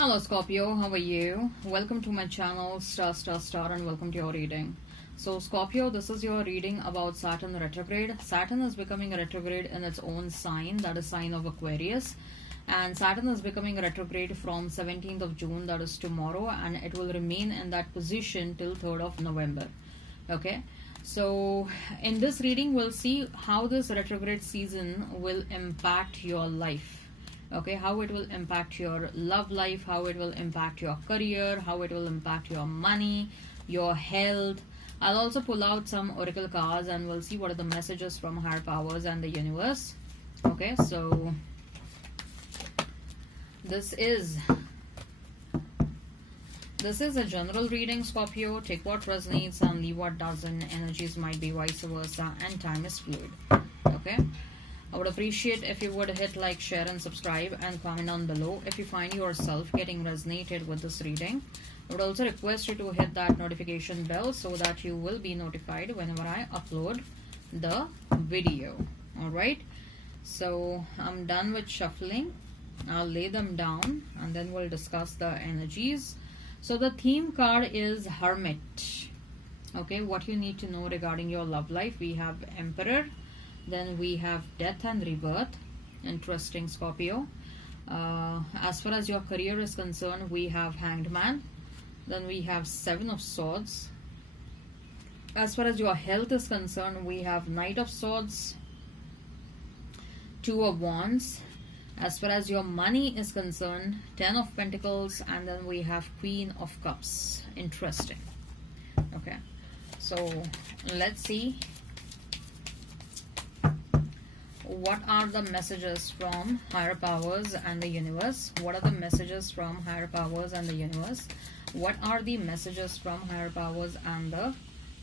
Hello Scorpio, how are you? Welcome to my channel Star and welcome to your reading. So Scorpio, this is your reading about Saturn retrograde. Saturn is becoming a retrograde in its own sign, that is sign of Aquarius. And Saturn is becoming retrograde from 17th of June, that is tomorrow, and it will remain in that position till 3rd of November. Okay, so in this reading we'll see how this retrograde season will impact your life. Okay, how it will impact your love life, how it will impact your career, how it will impact your money, your health. I'll also pull out some oracle cards and we'll see what are the messages from higher powers and the universe. Okay, so this is a general reading, Scorpio. Take what resonates and leave what doesn't. Energies might be vice versa and time is fluid. Okay, I would appreciate if you would hit like, share and subscribe and comment down below if you find yourself getting resonated with this reading. I would also request you to hit that notification bell so that you will be notified whenever I upload the video. Alright, so I'm done with shuffling. I'll lay them down and then we'll discuss the energies. So the theme card is Hermit. Okay, what you need to know regarding your love life. We have Emperor. Then we have Death and Rebirth. Interesting, Scorpio. As far as your career is concerned, we have Hanged Man. Then we have Seven of Swords. As far as your health is concerned, we have Knight of Swords, Two of Wands. As far as your money is concerned, Ten of Pentacles, and then we have Queen of Cups. Interesting. Okay, so let's see what are the messages from higher powers and the universe. What are the messages from higher powers and the universe? What are the messages from higher powers and the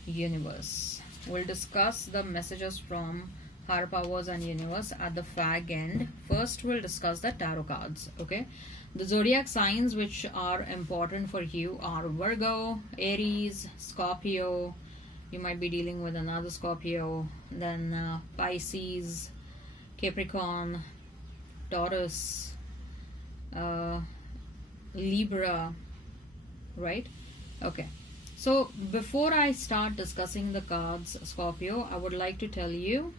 universe? We'll discuss the messages from higher powers and universe at the fag end. First we'll discuss the tarot cards. Okay, the zodiac signs which are important for you are Virgo, Aries, Scorpio. You might be dealing with another Scorpio, then Pisces, Capricorn, Taurus, Libra, right? Okay, so before I start discussing the cards, Scorpio, I would like to tell you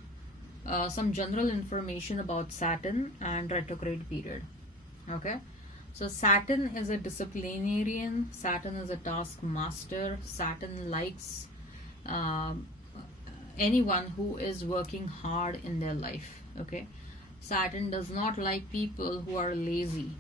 some general information about Saturn and retrograde period. Okay, so Saturn is a disciplinarian, Saturn is a taskmaster, Saturn likes anyone who is working hard in their life. Okay, Saturn does not like people who are lazy,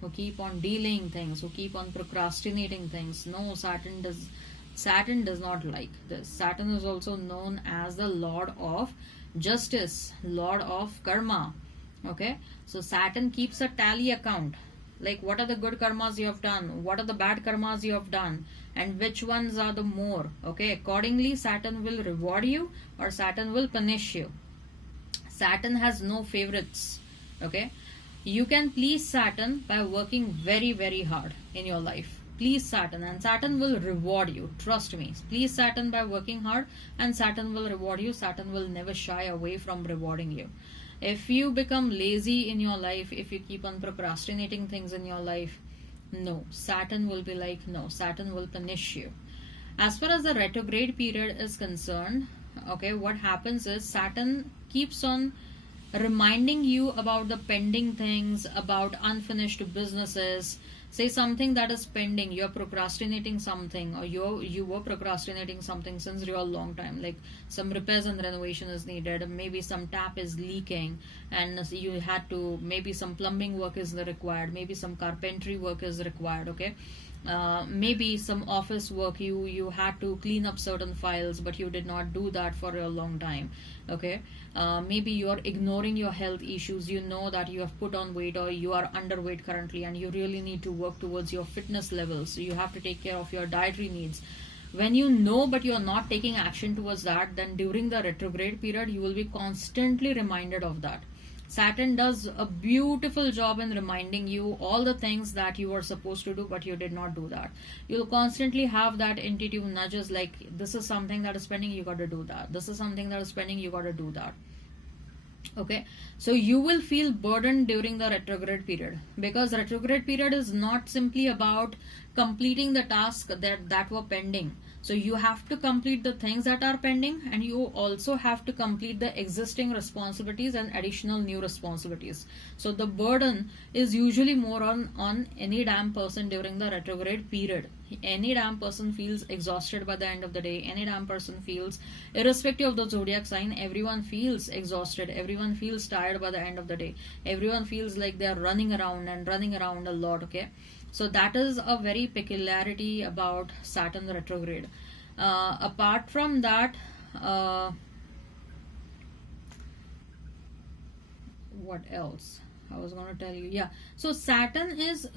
who keep on delaying things, who keep on procrastinating things. No, Saturn does not like this. Saturn is also known as the Lord of Justice, Lord of Karma. Okay, so Saturn keeps a tally account, like what are the good karmas you have done, what are the bad karmas you have done, and which ones are the more. Okay, accordingly Saturn will reward you or Saturn will punish you. Saturn has no favorites. Okay, you can please Saturn by working very, very hard in your life. Please Saturn and Saturn will reward you. Trust me. Please Saturn by working hard and Saturn will reward you. Saturn will never shy away from rewarding you. If you become lazy in your life, if you keep on procrastinating things in your life, no, Saturn will be like, no, Saturn will punish you. As far as the retrograde period is concerned, okay, what happens is Saturn keeps on reminding you about the pending things, about unfinished businesses. Say something that is pending, you're procrastinating something, or you were procrastinating something since a long time, like some repairs and renovation is needed, maybe some tap is leaking and you had to, maybe some plumbing work is required, maybe some carpentry work is required. Okay, maybe some office work, you had to clean up certain files but you did not do that for a long time. Okay, maybe you are ignoring your health issues. You know that you have put on weight or you are underweight currently and you really need to work towards your fitness levels, so you have to take care of your dietary needs. When you know but you are not taking action towards that, then during the retrograde period you will be constantly reminded of that. Saturn does a beautiful job in reminding you all the things that you were supposed to do but you did not do that. You'll constantly have that intuitive nudges like, this is something that is pending, you got to do that. This is something that is pending, you got to do that. Okay, so you will feel burdened during the retrograde period, because retrograde period is not simply about completing the tasks that were pending. So you have to complete the things that are pending, and you also have to complete the existing responsibilities and additional new responsibilities. So the burden is usually more on any damn person during the retrograde period. Any damn person feels exhausted by the end of the day. Any damn person feels, irrespective of the zodiac sign, everyone feels exhausted. Everyone feels tired by the end of the day. Everyone feels like they are running around a lot. Okay, so that is a very peculiarity about Saturn retrograde. Apart from that, what else I was going to tell you? Yeah, so Saturn is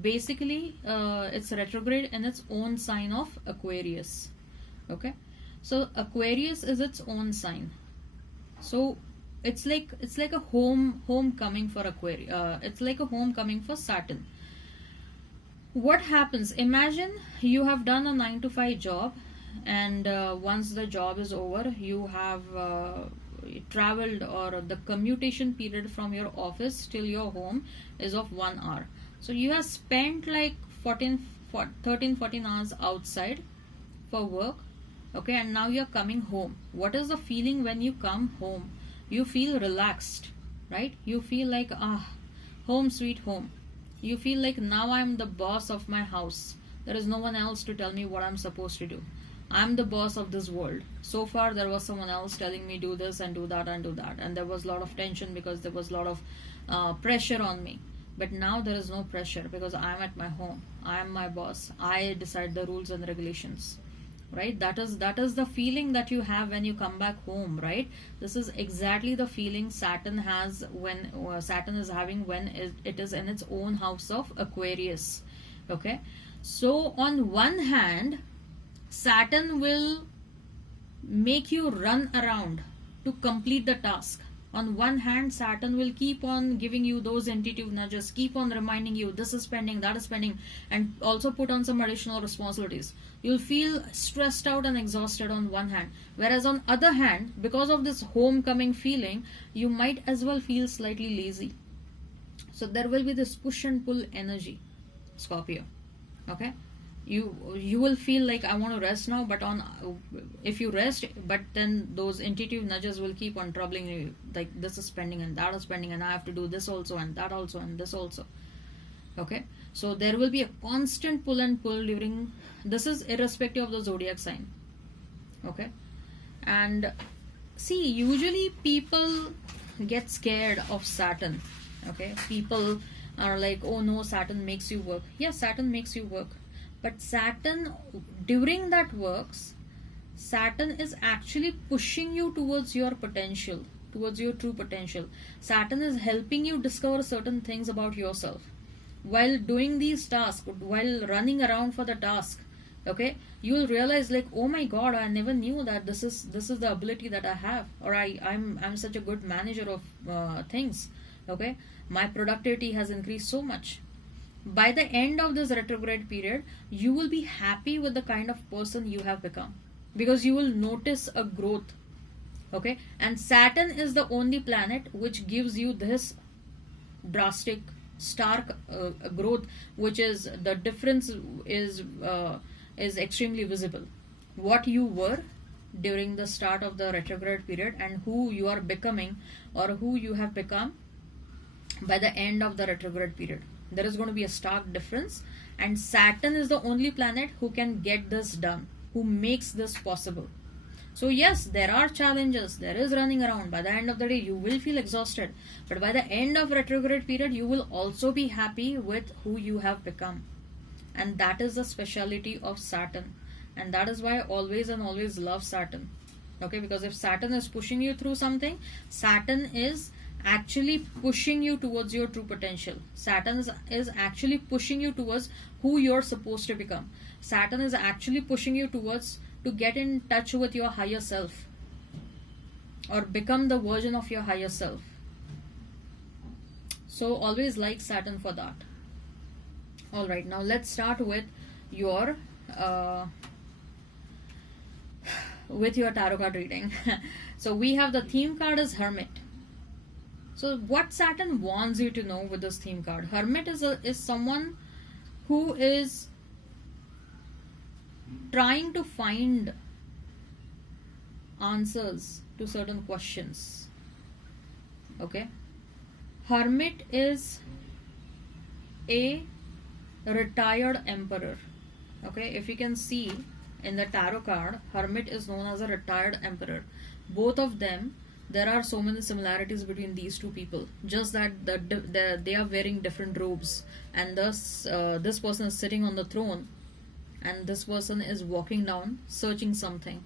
basically it's retrograde in its own sign of Aquarius. Okay, so Aquarius is its own sign. So it's like a homecoming for Aquarius. It's like a homecoming for Saturn. What happens? Imagine you have done a 9 to 5 job, and once the job is over, you have traveled, or the commutation period from your office till your home is of 1 hour. So you have spent like 13-14 hours outside for work. Okay, and now you're coming home. What is the feeling when you come home? You feel relaxed, right? You feel like, home sweet home. You feel like, now I'm the boss of my house. There is no one else to tell me what I'm supposed to do. I'm the boss of this world. So far there was someone else telling me do this and do that and do that, and there was a lot of tension because there was a lot of pressure on me. But now there is no pressure, because I'm at my home. I am my boss. I decide the rules and regulations, right? That is the feeling that you have when you come back home, right? This is exactly the feeling Saturn has when Saturn is having when it is in its own house of Aquarius. Okay, so on one hand, Saturn will make you run around to complete the task. On one hand, Saturn will keep on giving you those intuitive nudges, keep on reminding you this is pending, that is pending, and also put on some additional responsibilities. You'll feel stressed out and exhausted on one hand. Whereas on other hand, because of this homecoming feeling, you might as well feel slightly lazy. So there will be this push and pull energy, Scorpio. Okay, you will feel like, I want to rest now, but if you rest, but then those intuitive nudges will keep on troubling you, like this is pending and that is pending, and I have to do this also and that also and this also. Okay, so there will be a constant pull and pull during, this is irrespective of the zodiac sign. Okay, and see, usually people get scared of Saturn. Okay, people are like, oh no, Saturn makes you work. Yes, Saturn makes you work, but Saturn, during that works, Saturn is actually pushing you towards your potential, towards your true potential. Saturn is helping you discover certain things about yourself. While doing these tasks, while running around for the task, okay, you will realize like, oh my god, I never knew that this is the ability that I have, or I'm such a good manager of things. Okay, my productivity has increased so much. By the end of this retrograde period, you will be happy with the kind of person you have become, because you will notice a growth. Okay, and Saturn is the only planet which gives you this drastic, stark growth, which is, the difference is extremely visible. What you were during the start of the retrograde period and who you are becoming, or who you have become by the end of the retrograde period, there is going to be a stark difference. And Saturn is the only planet who can get this done, who makes this possible. So yes, there are challenges, there is running around. By the end of the day, you will feel exhausted, but by the end of retrograde period, you will also be happy with who you have become. And that is the speciality of Saturn, and that is why I always and always love Saturn. Okay, because if Saturn is pushing you through something, Saturn is actually pushing you towards your true potential. Saturn is actually pushing you towards who you're supposed to become. Saturn is actually pushing you towards to get in touch with your higher self, or become the version of your higher self. So always like Saturn for that. Alright, now let's start with your with your tarot card reading. So we have the theme card is Hermit. So what Saturn wants you to know with this theme card? Hermit is someone who is trying to find answers to certain questions. Okay. Hermit is a retired emperor. Okay, if you can see in the tarot card, Hermit is known as a retired emperor. Both of them, there are so many similarities between these two people, just that they are wearing different robes, and thus this person is sitting on the throne and this person is walking down searching something.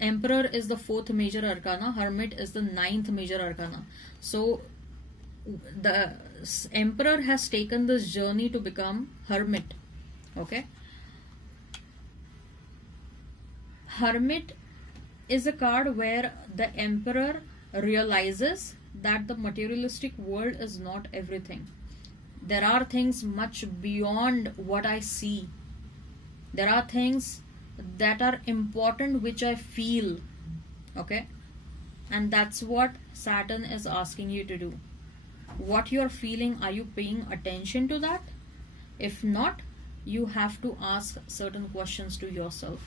Emperor is the 4th major arcana, Hermit is the 9th major arcana. So the emperor has taken this journey to become hermit. Okay, Hermit is a card where the emperor realizes that the materialistic world is not everything. There are things much beyond what I see. There are things that are important which I feel. Okay, and that's what Saturn is asking you to do. What you are feeling, are you paying attention to that? If not, you have to ask certain questions to yourself.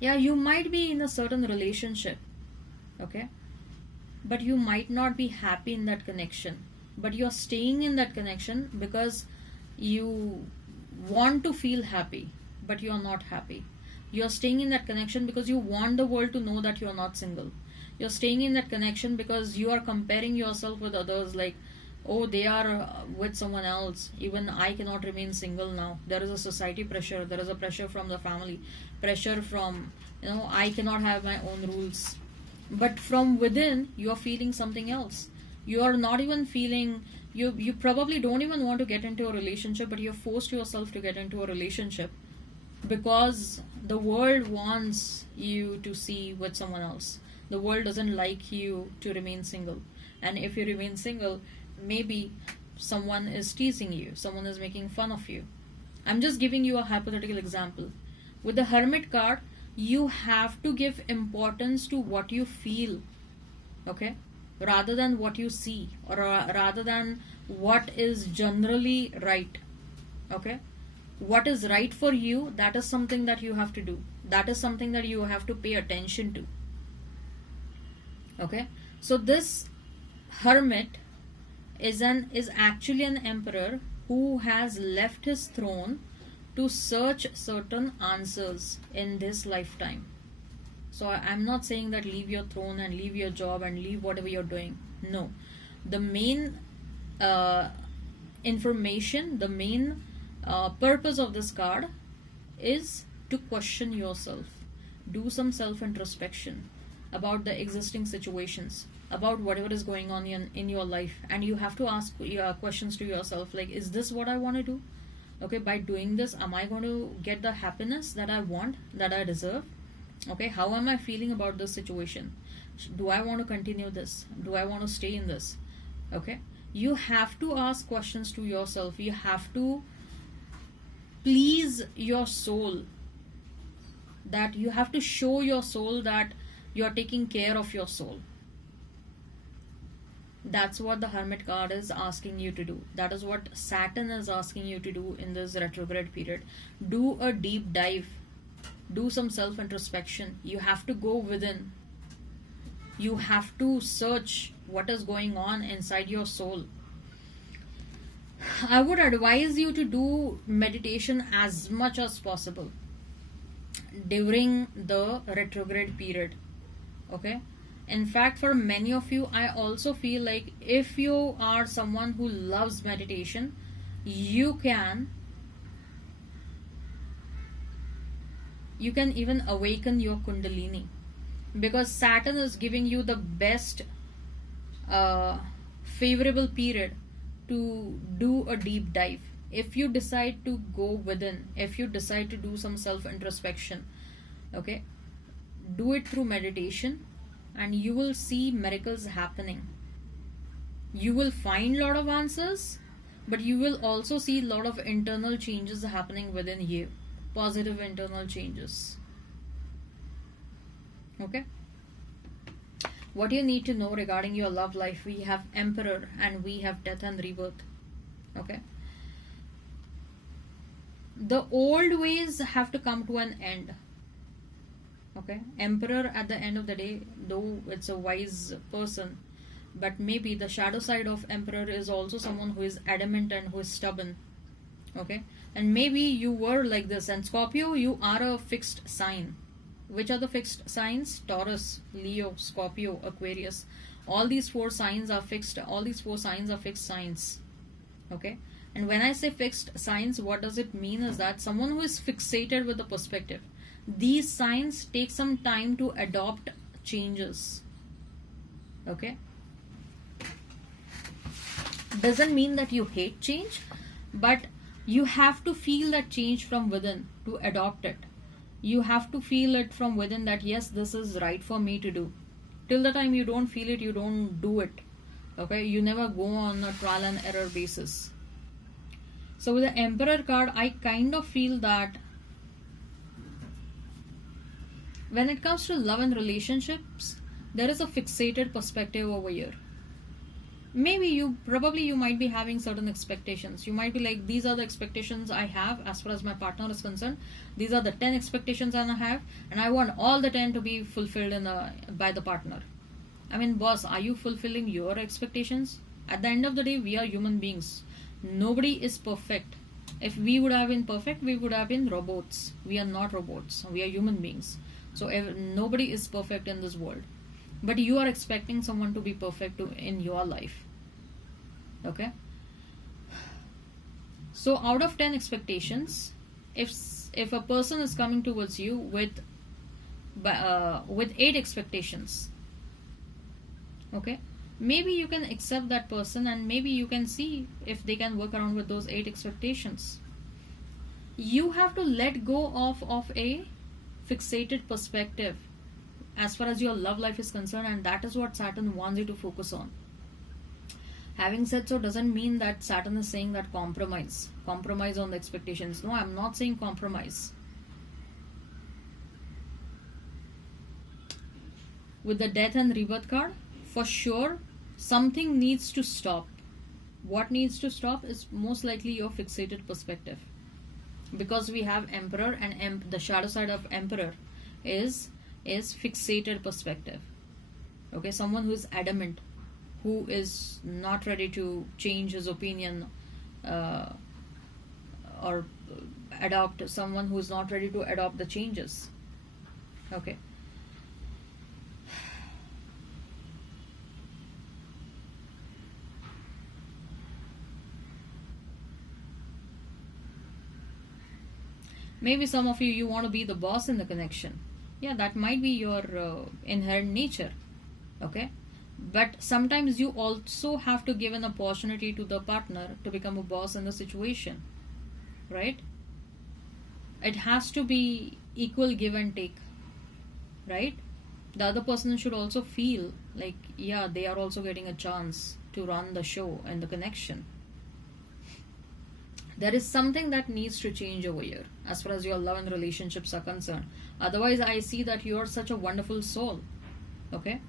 Yeah, you might be in a certain relationship, okay, but you might not be happy in that connection, but you're staying in that connection because you want to feel happy, but you're not happy. You're staying in that connection because you want the world to know that you're not single. You're staying in that connection because you are comparing yourself with others, like, oh, they are with someone else, even I cannot remain single now. There is a society pressure, there is a pressure from the family, pressure from, I cannot have my own rules. But from within, you are feeling something else. You are not even feeling, you probably don't even want to get into a relationship, but you have forced yourself to get into a relationship because the world wants you to see with someone else. The world doesn't like you to remain single. And if you remain single, maybe someone is teasing you, someone is making fun of you. I'm just giving you a hypothetical example. With the Hermit card, you have to give importance to what you feel, okay, rather than what you see, or rather than what is generally right. Okay, what is right for you, that is something that you have to do. That is something that you have to pay attention to. Okay, so this Hermit is actually an emperor who has left his throne to search certain answers in this lifetime. So I'm not saying that leave your throne and leave your job and leave whatever you're doing. No, the main information, the main purpose of this card is to question yourself. Do some self-introspection about the existing situations, about whatever is going on in your life, and you have to ask questions to yourself, like, is this what I want to do? Okay, by doing this, am I going to get the happiness that I want, that I deserve? Okay, how am I feeling about this situation? Do I want to continue this? Do I want to stay in this? Okay, you have to ask questions to yourself. You have to please your soul, that you have to show your soul that you are taking care of your soul. That's what the Hermit card is asking you to do. That is what Saturn is asking you to do in this retrograde period. Do a deep dive. Do some self-introspection. You have to go within. You have to search what is going on inside your soul. I would advise you to do meditation as much as possible during the retrograde period. Okay, in fact, for many of you, I also feel like if you are someone who loves meditation, you can even awaken your kundalini, because Saturn is giving you the best favorable period to do a deep dive. If you decide to go within, if you decide to do some self-introspection, okay, do it through meditation and you will see miracles happening. You will find a lot of answers, but you will also see a lot of internal changes happening within you, positive internal changes. Okay. What you need to know regarding your love life, we have Emperor and we have Death and Rebirth. Okay. The old ways have to come to an end. Okay. Emperor, at the end of the day, though it's a wise person, but maybe the shadow side of Emperor is also someone who is adamant and who is stubborn. Okay. And maybe you were like this. And Scorpio, you are a fixed sign. Which are the fixed signs? Taurus, Leo, Scorpio, Aquarius. All these four signs are fixed. All these four signs are fixed signs. Okay. And when I say fixed signs, what does it mean is that someone who is fixated with the perspective. These signs take some time to adopt changes. Okay. Doesn't mean that you hate change, but you have to feel that change from within to adopt it. You have to feel it from within that yes, this is right for me to do. Till the time you don't feel it, you don't do it. Okay, you never go on a trial and error basis. So with the Emperor card, I kind of feel that when it comes to love and relationships, there is a fixated perspective over here. Maybe you might be having certain expectations. You might be like, these are the expectations I have as far as my partner is concerned. These are the 10 expectations I have, and I want all the 10 to be fulfilled by the partner. I mean, boss, are you fulfilling your expectations? At the end of the day, we are human beings. Nobody is perfect. If we would have been perfect, we would have been robots. We are not robots. We are human beings. So nobody is perfect in this world. But you are expecting someone to be perfect in your life. Okay. So out of 10 expectations, if a person is coming towards you with 8 expectations, okay, maybe you can accept that person and maybe you can see if they can work around with those 8 expectations. You have to let go of a fixated perspective as far as your love life is concerned, and that is what Saturn wants you to focus on. Having said so doesn't mean that Saturn is saying that compromise on the expectations. No, I'm not saying compromise. With the Death and Rebirth card, for sure something needs to stop. What needs to stop is most likely your fixated perspective, because we have Emperor, and the shadow side of Emperor is fixated perspective. Okay, someone who is adamant, who is not ready to change his opinion or adopt, someone who is not ready to adopt the changes. Okay. Maybe some of you want to be the boss in the connection. Yeah, that might be your inherent nature. Okay. But sometimes you also have to give an opportunity to the partner to become a boss in the situation. Right? It has to be equal give and take. Right? The other person should also feel like, yeah, they are also getting a chance to run the show and the connection. There is something that needs to change over here as far as your love and relationships are concerned. Otherwise, I see that you are such a wonderful soul. Okay?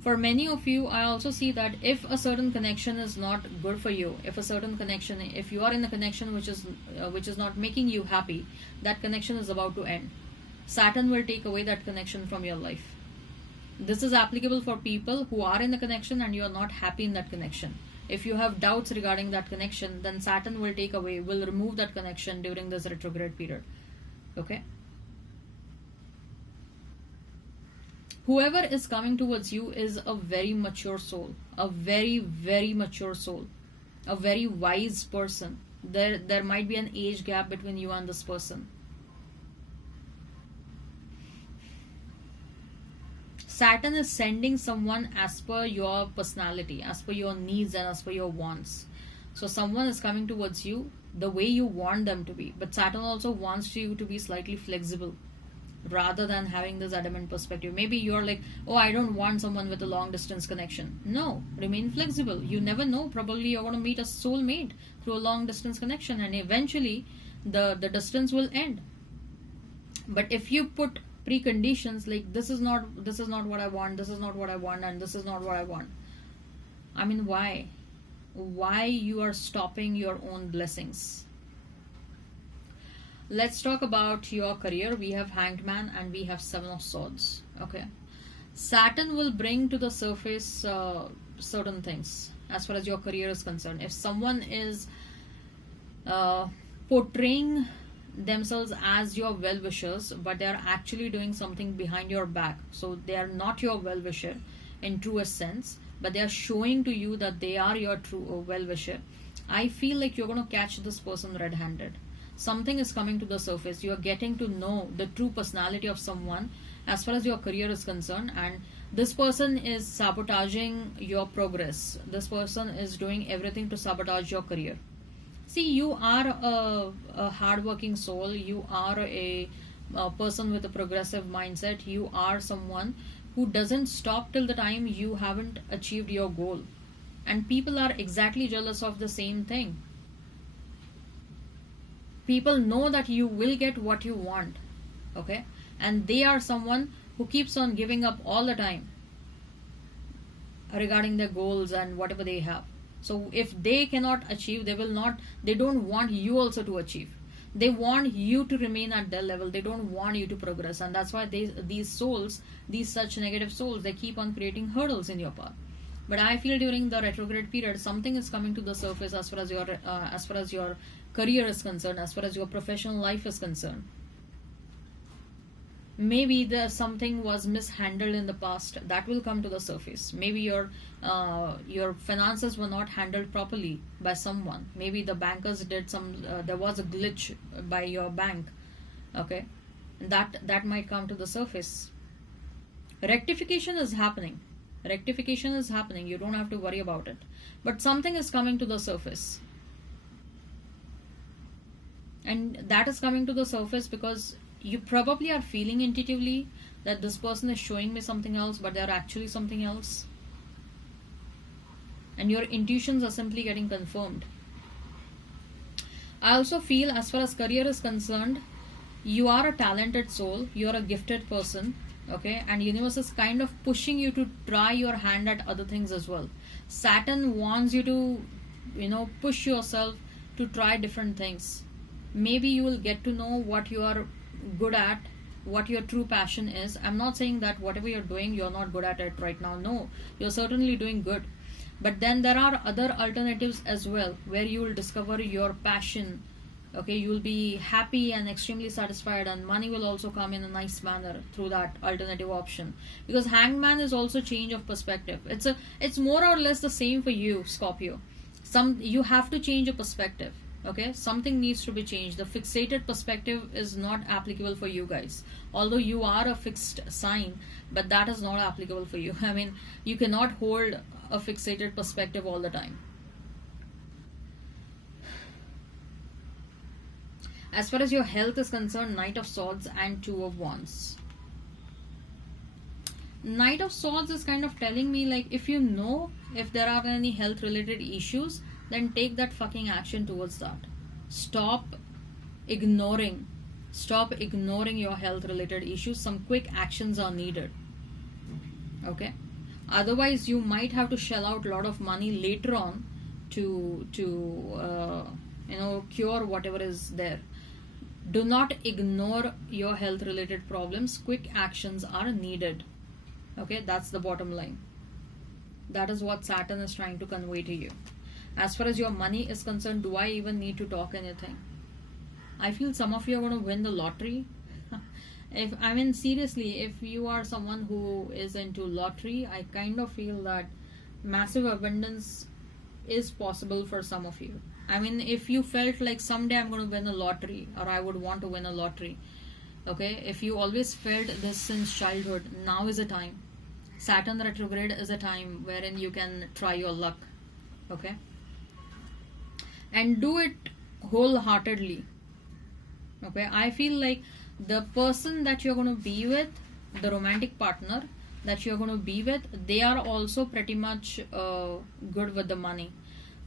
For many of you, I also see that if a certain connection is not good for you, if you are in a connection which is not making you happy, that connection is about to end. Saturn will take away that connection from your life. This is applicable for people who are in a connection and you are not happy in that connection. If you have doubts regarding that connection, then Saturn will remove that connection during this retrograde period. Okay? Whoever is coming towards you is a very mature soul, a very, very mature soul, a very wise person. There might be an age gap between you and this person. Saturn is sending someone as per your personality, as per your needs and as per your wants. So someone is coming towards you the way you want them to be. But Saturn also wants you to be slightly flexible rather than having this adamant perspective. Maybe you're like, oh, I don't want someone with a long distance connection. No, remain flexible. You never know. Probably you're going to meet a soulmate through a long distance connection and eventually the distance will end. But if you put preconditions, like this is not what I want, this is not what I want, and this is not what I want. I mean, why you are stopping your own blessings? Let's talk about your career. We have Hanged Man and we have Seven of Swords. Okay, Saturn will bring to the surface certain things as far as your career is concerned. If someone is portraying themselves as your well-wishers, but they are actually doing something behind your back, so they are not your well-wisher in truest sense, but they are showing to you that they are your true well-wisher, I feel like you're going to catch this person red-handed. Something is coming to the surface. You are getting to know the true personality of someone as far as your career is concerned, and this person is sabotaging your progress. This person is doing everything to sabotage your career. See, you are a hardworking soul. You are a person with a progressive mindset. You are someone who doesn't stop till the time you haven't achieved your goal. And people are exactly jealous of the same thing. People know that you will get what you want. Okay? And they are someone who keeps on giving up all the time regarding their goals and whatever they have. So if they cannot achieve, they don't want you also to achieve. They want you to remain at their level. They don't want you to progress. And that's why these souls, these such negative souls, they keep on creating hurdles in your path. But I feel during the retrograde period, something is coming to the surface as far as your career is concerned, as far as your professional life is concerned. Maybe something was mishandled in the past. That will come to the surface. Maybe your finances were not handled properly by someone. Maybe the bankers did there was a glitch by your bank. Okay, that might come to the surface. Rectification is happening. You don't have to worry about it. But something is coming to the surface. And that is coming to the surface because you probably are feeling intuitively that this person is showing me something else, but they are actually something else. And your intuitions are simply getting confirmed. I also feel, as far as career is concerned, you are a talented soul. You are a gifted person. Okay, and universe is kind of pushing you to try your hand at other things as well. Saturn wants you to, push yourself to try different things. Maybe you will get to know what you are good at, what your true passion is. I'm not saying that whatever you're doing, you're not good at it right now. No, you're certainly doing good. But then there are other alternatives as well where you will discover your passion. Okay, you will be happy and extremely satisfied, and money will also come in a nice manner through that alternative option. Because Hanged Man is also change of perspective. It's more or less the same for you, Scorpio. You have to change your perspective. Okay, something needs to be changed. The fixated perspective is not applicable for you guys. Although you are a fixed sign, but that is not applicable for you. I mean, you cannot hold a fixated perspective all the time. As far as your health is concerned, Knight of Swords and Two of Wands. Knight of Swords is kind of telling me, like, if there are any health related issues, then take that fucking action towards that. Stop ignoring your health related issues. Some quick actions are needed. Okay, otherwise you might have to shell out a lot of money later on to cure whatever is there. Do not ignore your health related problems. Quick actions are needed. Okay, that's the bottom line. That is what Saturn is trying to convey to you. As far as your money is concerned, do I even need to talk anything? I feel some of you are going to win the lottery. Seriously, if you are someone who is into lottery, I kind of feel that massive abundance is possible for some of you. I mean, if you felt like someday I'm going to win a lottery, or I would want to win a lottery, okay, if you always felt this since childhood, now is a time. Saturn retrograde is a time wherein you can try your luck. Okay, and do it wholeheartedly. Okay, I feel like the person that you're going to be with, the romantic partner that you're going to be with, they are also pretty much good with the money.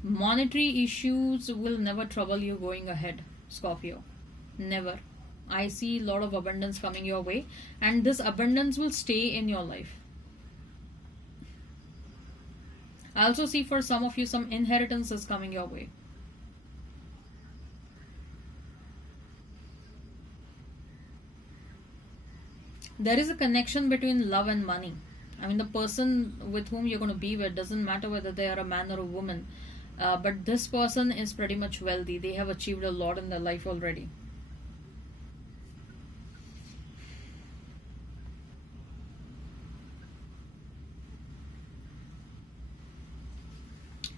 Monetary issues will never trouble you going ahead, Scorpio. Never. I see a lot of abundance coming your way, and this abundance will stay in your life. I also see for some of you some inheritance is coming your way. There is a connection between love and money. I mean, the person with whom you're going to be with doesn't matter whether they are a man or a woman, but this person is pretty much wealthy. They have achieved a lot in their life already.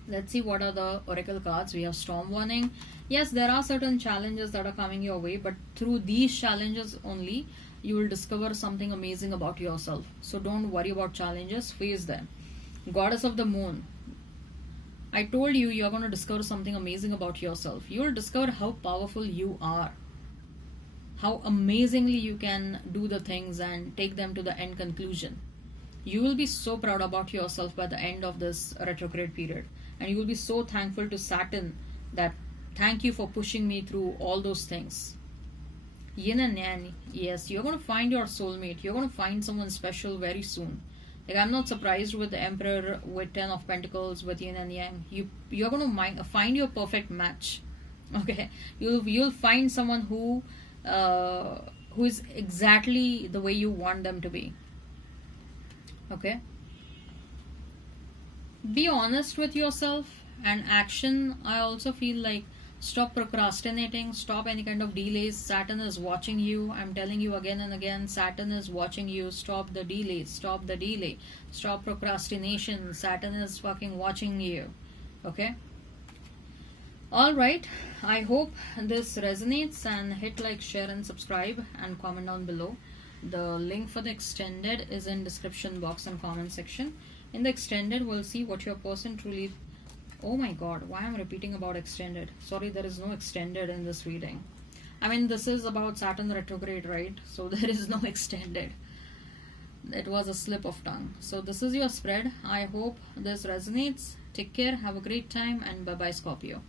Let's see what are the oracle cards. We have storm warning. Yes, there are certain challenges that are coming your way, but through these challenges only you will discover something amazing about yourself. So don't worry about challenges, face them. Goddess of the moon, I told you, you're going to discover something amazing about yourself. You will discover how powerful you are, how amazingly you can do the things and take them to the end conclusion. You will be so proud about yourself by the end of this retrograde period, and you will be so thankful to Saturn that thank you for pushing me through all those things. Yin and Yang, yes, you're going to find your soulmate. You're going to find someone special very soon. Like, I'm not surprised with the Emperor, with Ten of Pentacles, with Yin and Yang. You're going to find your perfect match. Okay, you'll find someone who is exactly the way you want them to be. Okay, be honest with yourself and action. I also feel like stop procrastinating, stop any kind of delays. Saturn is watching you. I'm telling you again and again, Saturn is watching you. Stop the delays, stop the delay, stop procrastination. Saturn is fucking watching you. Okay, all right, I hope this resonates, and hit like, share and subscribe, and comment down below. The link for the extended is in description box and comment section. In the extended, we'll see what your person truly... Oh my god, why I'm repeating about extended? Sorry, there is no extended in this reading. I mean, this is about Saturn retrograde, right? So there is no extended. It was a slip of tongue. So this is your spread. I hope this resonates. Take care, have a great time, and bye bye, Scorpio.